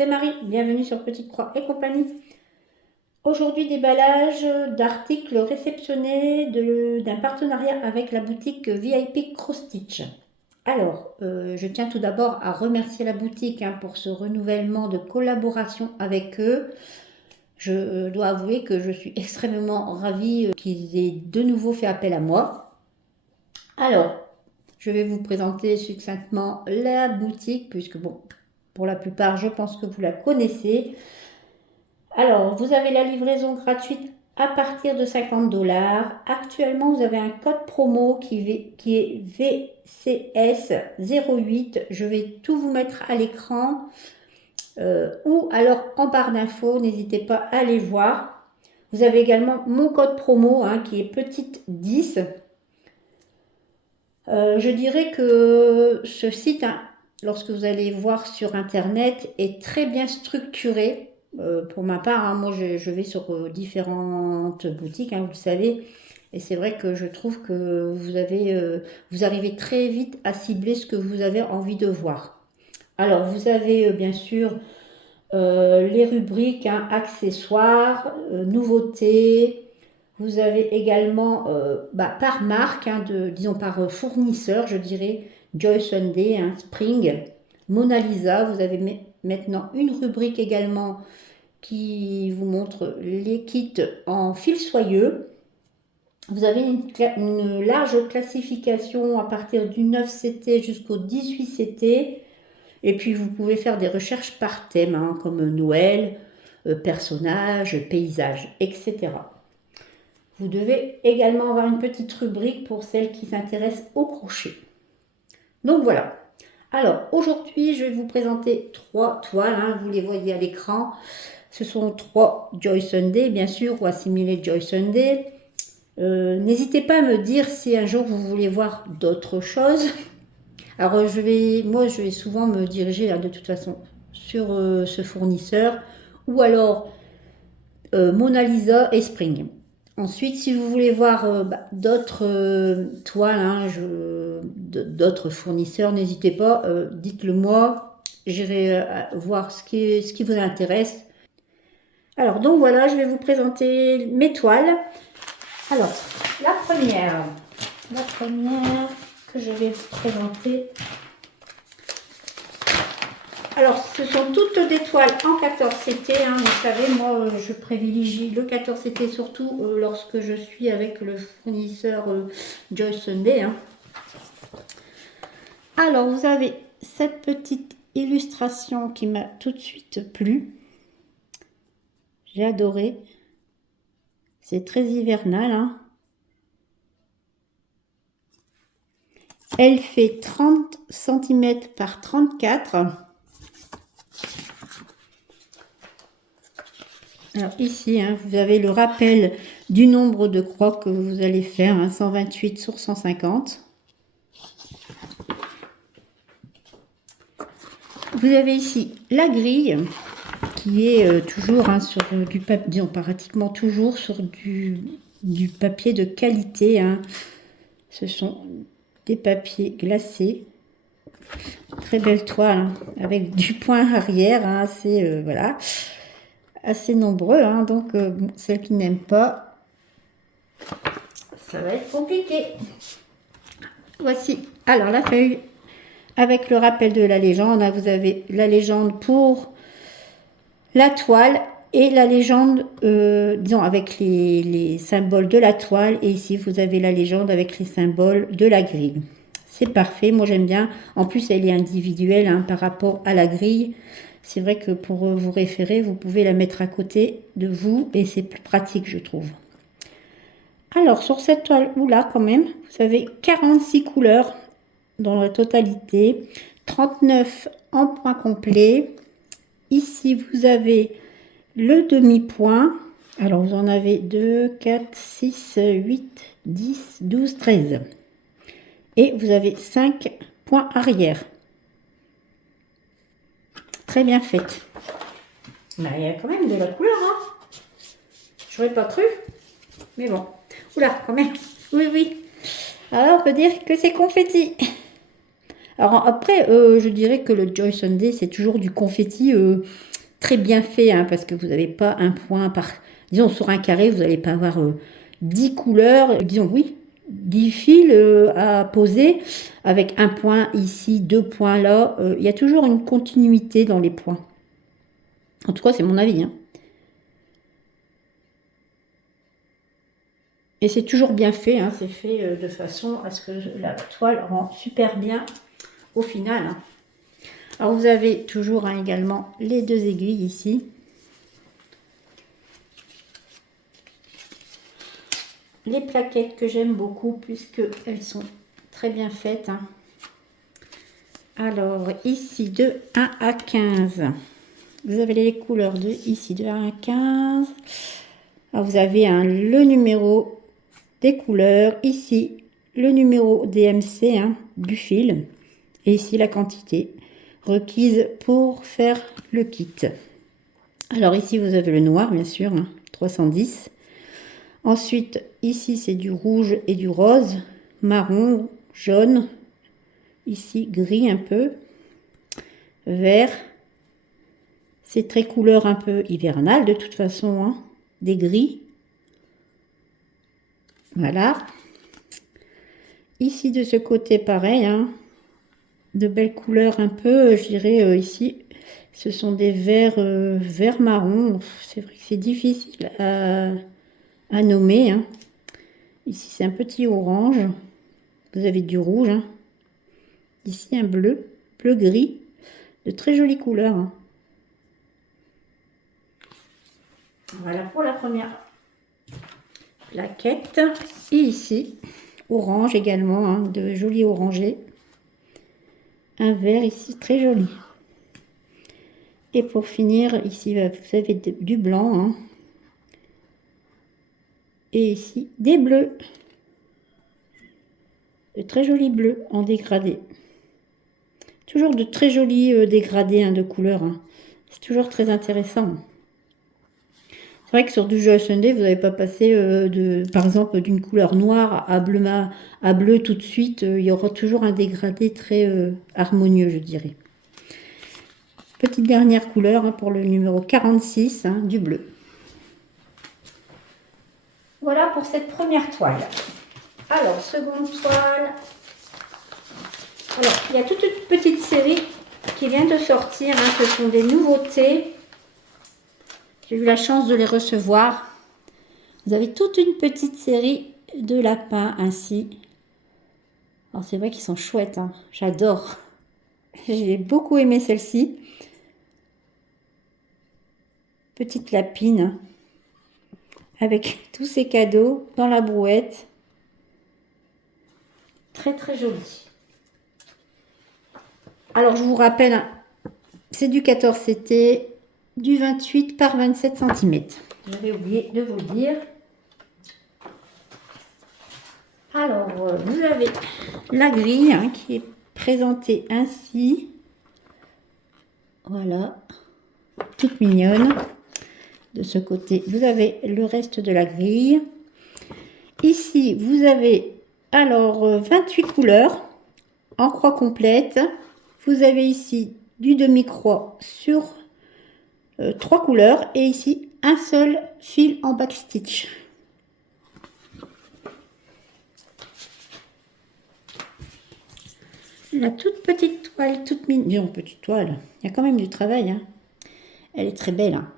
c'est Marie, bienvenue sur Petite Croix et compagnie. Aujourd'hui, déballage d'articles réceptionnés d'un partenariat avec la boutique VIP Cross Stitch. Alors, je tiens tout d'abord à remercier la boutique pour ce renouvellement de collaboration avec eux. Je dois avouer que je suis extrêmement ravie qu'ils aient de nouveau fait appel à moi. Alors, je vais vous présenter succinctement la boutique, puisque bon, pour la plupart, je pense que vous la connaissez. Alors, vous avez la livraison gratuite à partir de 50 $. Actuellement, vous avez un code promo qui est VCS08. Je vais tout vous mettre à l'écran ou alors en barre d'infos. N'hésitez pas à aller voir. Vous avez également mon code promo qui est petite 10. Je dirais que ce site, lorsque vous allez voir sur internet, est très bien structuré. Pour ma part, moi je vais sur différentes boutiques, vous le savez, et c'est vrai que je trouve que vous arrivez très vite à cibler ce que vous avez envie de voir. Alors vous avez bien sûr les rubriques, accessoires, nouveautés. Vous avez également par marque, disons par fournisseur, je dirais, Joy Sunday, Spring, Mona Lisa. Vous avez maintenant une rubrique également qui vous montre les kits en fil soyeux. Vous avez une large classification à partir du 9 CT jusqu'au 18 CT. Et puis vous pouvez faire des recherches par thème, comme Noël, personnages, paysages, etc. Vous devez également avoir une petite rubrique pour celles qui s'intéressent au crochet. Donc voilà. Alors aujourd'hui, je vais vous présenter 3 toiles. Vous les voyez à l'écran. Ce sont 3 Joy Sunday, bien sûr, ou assimilés Joy Sunday. N'hésitez pas à me dire si un jour vous voulez voir d'autres choses. Alors je vais souvent me diriger de toute façon sur ce fournisseur ou alors Mona Lisa et Spring. Ensuite, si vous voulez voir d'autres toiles, d'autres fournisseurs, n'hésitez pas, dites-le moi, j'irai voir ce qui vous intéresse. Alors donc voilà, je vais vous présenter mes toiles. Alors, la première que je vais vous présenter. Alors, ce sont toutes des toiles en 14 CT. Vous savez, moi, je privilégie le 14 CT surtout lorsque je suis avec le fournisseur Joy Sunday. Alors, vous avez cette petite illustration qui m'a tout de suite plu. J'ai adoré. C'est très hivernal. Elle fait 30 cm par 34. Alors ici, vous avez le rappel du nombre de croix que vous allez faire, 128 sur 150. Vous avez ici la grille qui est toujours sur du papier, disons pratiquement toujours sur du papier de qualité. Ce sont des papiers glacés. Très belle toile avec du point arrière, assez voilà. Assez nombreux, donc celles qui n'aiment pas, ça va être compliqué. Voici alors la feuille avec le rappel de la légende. Vous avez la légende pour la toile et la légende, disons avec les symboles de la toile, et ici vous avez la légende avec les symboles de la grille. C'est parfait, moi j'aime bien. En plus elle est individuelle par rapport à la grille. C'est vrai que pour vous référer, vous pouvez la mettre à côté de vous et c'est plus pratique, je trouve. Alors, sur cette toile, là quand même, vous avez 46 couleurs dans la totalité, 39 en point complet. Ici, vous avez le demi-point. Alors, vous en avez 2, 4, 6, 8, 10, 12, 13. Et vous avez 5 points arrière. Très bien faite. Il y a quand même de la couleur, J'aurais pas cru, mais bon. Oula, quand même. Oui. Alors, on peut dire que c'est confetti. Alors après, je dirais que le Joy Sunday, c'est toujours du confetti très bien fait, hein, parce que vous n'avez pas un point par... Disons, sur un carré, vous n'allez pas avoir 10 couleurs, disons, oui, 10 fils à poser, avec un point ici, 2 points là. Il y a toujours une continuité dans les points. En tout cas, c'est mon avis, hein. Et c'est toujours bien fait, hein, c'est fait de façon à ce que la toile rend super bien au final, hein. Alors vous avez toujours, hein, également les 2 aiguilles ici. Les plaquettes que j'aime beaucoup puisque elles sont très bien faites, hein. Alors ici de 1 à 15. Vous avez les couleurs de ici de 1 à 15. Alors vous avez le numéro des couleurs, ici le numéro DMC, hein, du fil, et ici la quantité requise pour faire le kit. Alors ici vous avez le noir bien sûr, hein, 310. Ensuite ici c'est du rouge et du rose, marron, jaune, ici gris un peu, vert. C'est très couleur un peu hivernale de toute façon, hein, des gris. Voilà. Ici de ce côté pareil, hein, de belles couleurs un peu, je dirais ici, ce sont des verts, vert marron. C'est vrai que c'est difficile à nommer, hein. Ici c'est un petit orange, vous avez du rouge, hein. Ici un bleu, bleu gris, de très jolies couleurs, hein. Voilà pour la première plaquette. Et ici, orange également, hein, de jolis orangés. Un vert ici très joli. Et pour finir, ici, vous avez du blanc, hein. Et ici, des bleus. De très jolis bleus en dégradé. Toujours de très jolis dégradés, hein, de couleurs, hein. C'est toujours très intéressant. C'est vrai que sur du Joyous Sunday, vous n'avez pas passé par exemple d'une couleur noire à bleu tout de suite. Il y aura toujours un dégradé très harmonieux, je dirais. Petite dernière couleur, hein, pour le numéro 46, hein, du bleu. Voilà pour cette première toile. Alors, seconde toile. Alors, il y a toute une petite série qui vient de sortir, hein. Ce sont des nouveautés. J'ai eu la chance de les recevoir. Vous avez toute une petite série de lapins ainsi. Alors c'est vrai qu'ils sont chouettes, hein. J'adore. J'ai beaucoup aimé celle-ci. Petite lapine avec tous ces cadeaux dans la brouette. Très très jolie. Alors je vous rappelle, hein, c'est du 14 CT, du 28 par 27 cm. J'avais oublié de vous le dire. Alors, vous avez la grille, hein, qui est présentée ainsi. Voilà, toute mignonne. De ce côté, vous avez le reste de la grille. Ici, vous avez alors 28 couleurs en croix complète. Vous avez ici du demi-croix sur 3 couleurs et ici un seul fil en backstitch. La toute petite toile, toute mignonne, petite toile, il y a quand même du travail, hein. Elle est très belle, hein.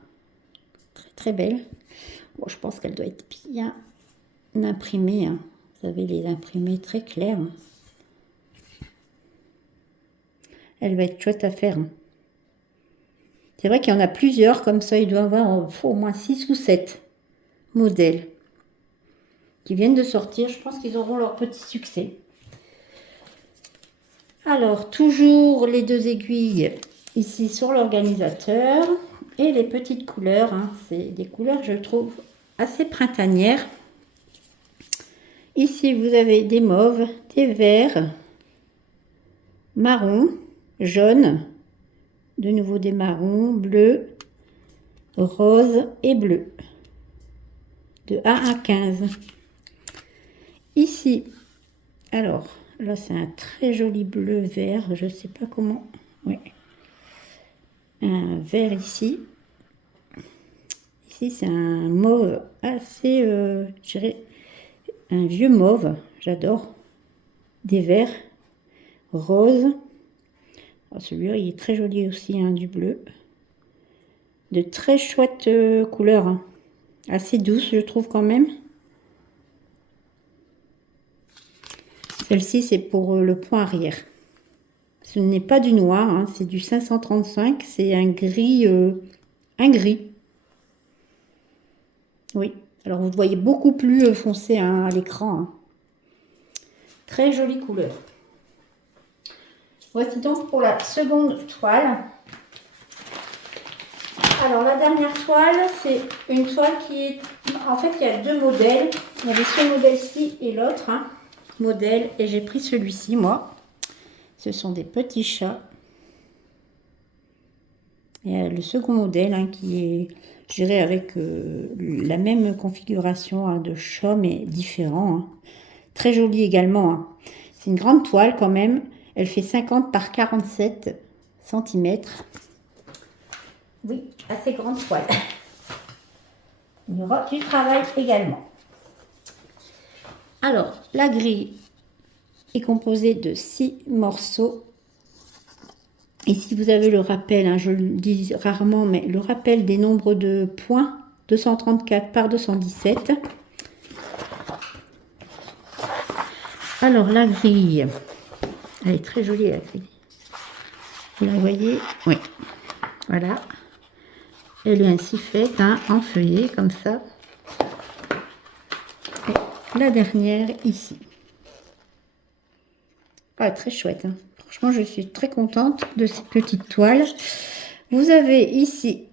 Très très belle. Bon, je pense qu'elle doit être bien imprimée, hein. Vous avez les imprimés très clairs, hein. Elle va être chouette à faire, hein. C'est vrai qu'il y en a plusieurs, comme ça, il doit y avoir au moins 6 ou 7 modèles qui viennent de sortir. Je pense qu'ils auront leur petit succès. Alors, toujours les 2 aiguilles ici sur l'organisateur et les petites couleurs, hein. C'est des couleurs, je trouve, assez printanières. Ici, vous avez des mauves, des verts, marron, jaune, de nouveau des marrons, bleus, rose et bleu. De 1 à 15. Ici, alors, là c'est un très joli bleu vert, je ne sais pas comment, oui. Un vert ici, ici, c'est un mauve assez, je dirais, un vieux mauve. J'adore. Des verts, roses. Celui-là, il est très joli aussi, hein, du bleu. De très chouettes couleurs. Hein. Assez douces, je trouve quand même. Celle-ci, c'est pour le point arrière. Ce n'est pas du noir, hein, c'est du 535. C'est un gris. Un gris. Oui. Alors, vous le voyez beaucoup plus foncé hein, à l'écran. Hein. Très jolie couleur. Voici donc pour la seconde toile. Alors, la dernière toile, c'est une toile qui est... En fait, il y a deux modèles. Il y avait ce modèle-ci et l'autre hein, modèle. Et j'ai pris celui-ci, moi. Ce sont des petits chats. Et le second modèle hein, qui est, je dirais, avec la même configuration hein, de chat, mais différent. Hein. Très joli également. Hein. C'est une grande toile quand même. Elle fait 50 par 47 cm. Oui, assez grande toile. Il y aura du travail également. Alors, la grille est composée de 6 morceaux. Ici, vous avez le rappel, hein, je le dis rarement, mais le rappel des nombres de points, 234 par 217. Alors, la grille, elle est très jolie, la grille. Vous la voyez? Oui. Voilà. Elle est ainsi faite, hein, en feuillet, comme ça. Et la dernière, ici. Ah, très chouette. Hein. Franchement, je suis très contente de ces petites toiles. Vous avez ici,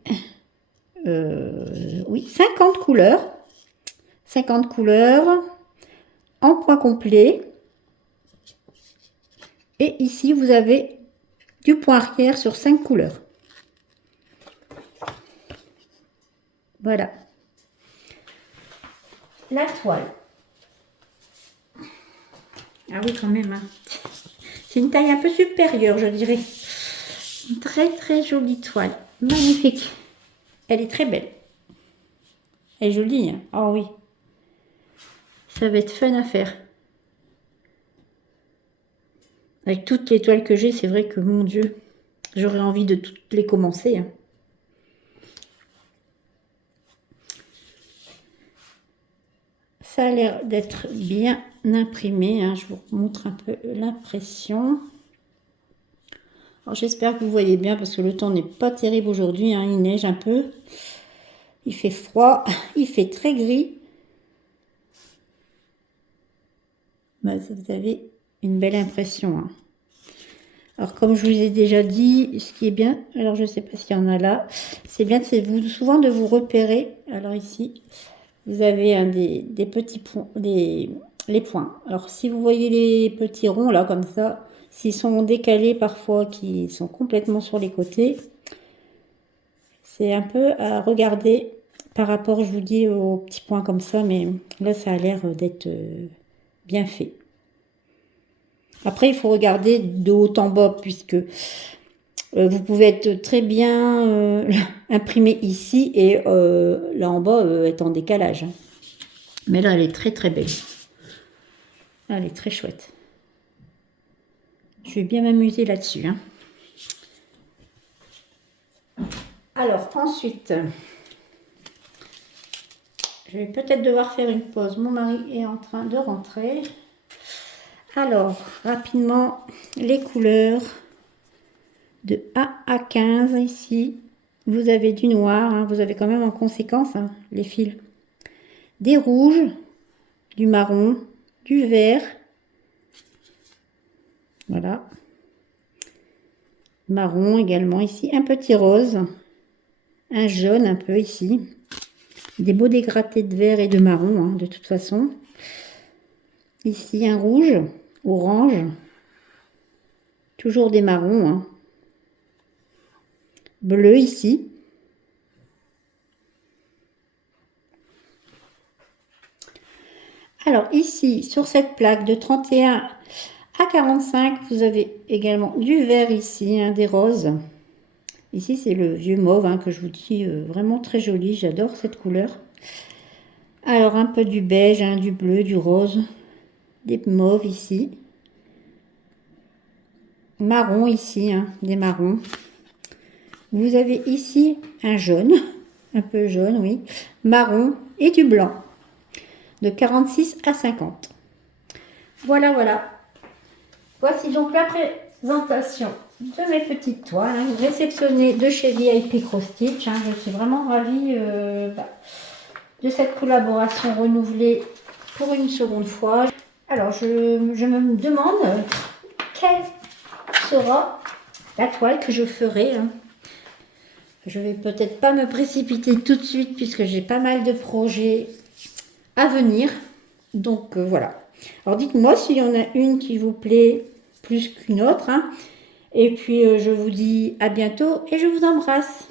oui, 50 couleurs. 50 couleurs en point complet. Et ici, vous avez du point arrière sur 5 couleurs. Voilà. La toile. Ah oui, quand même. Hein. C'est une taille un peu supérieure, je dirais. Une très, très jolie toile. Magnifique. Elle est très belle. Elle est jolie. Hein. Oh oui. Ça va être fun à faire. Avec toutes les toiles que j'ai, c'est vrai que, mon Dieu, j'aurais envie de toutes les commencer. Hein. Ça a l'air d'être bien imprimé. Hein. Je vous montre un peu l'impression. Alors j'espère que vous voyez bien parce que le temps n'est pas terrible aujourd'hui. Hein. Il neige un peu. Il fait froid. Il fait très gris. Bah, vous avez une belle impression. Hein. Alors comme je vous ai déjà dit, ce qui est bien, alors je ne sais pas s'il y en a là, c'est bien souvent de vous repérer. Alors ici, vous avez des petits points, les points. Alors si vous voyez les petits ronds là comme ça, s'ils sont décalés parfois, qui sont complètement sur les côtés, c'est un peu à regarder par rapport, je vous dis, aux petits points comme ça, mais là ça a l'air d'être bien fait. Après, il faut regarder de haut en bas, puisque vous pouvez être très bien imprimé ici et là en bas être en décalage. Mais là, elle est très très belle. Elle est très chouette. Je vais bien m'amuser là-dessus. Hein. Alors, ensuite, je vais peut-être devoir faire une pause. Mon mari est en train de rentrer. Alors, rapidement, les couleurs de A à 15 ici. Vous avez du noir, hein, vous avez quand même en conséquence hein, les fils. Des rouges, du marron, du vert. Voilà. Marron également ici. Un petit rose. Un jaune un peu ici. Des beaux dégradés de vert et de marron hein, de toute façon. Ici un rouge, orange. Toujours des marrons. Hein. Bleu ici. Alors ici, sur cette plaque de 31 à 45, vous avez également du vert ici, hein, des roses. Ici, c'est le vieux mauve hein, que je vous dis, vraiment très joli. J'adore cette couleur. Alors, un peu du beige, hein, du bleu, du rose, des mauves ici. Marron ici, hein, des marrons. Vous avez ici un jaune, un peu jaune, oui, marron et du blanc, de 46 à 50. Voilà, voilà. Voici donc la présentation de mes petites toiles, hein, réceptionnées de chez VIP Cross Stitch. Hein. Je suis vraiment ravie de cette collaboration renouvelée pour une seconde fois. Alors, je me demande quelle sera la toile que je ferai. Hein. Je vais peut-être pas me précipiter tout de suite puisque j'ai pas mal de projets à venir. Donc voilà. Alors dites-moi s'il y en a une qui vous plaît plus qu'une autre. Hein. Et puis je vous dis à bientôt et je vous embrasse.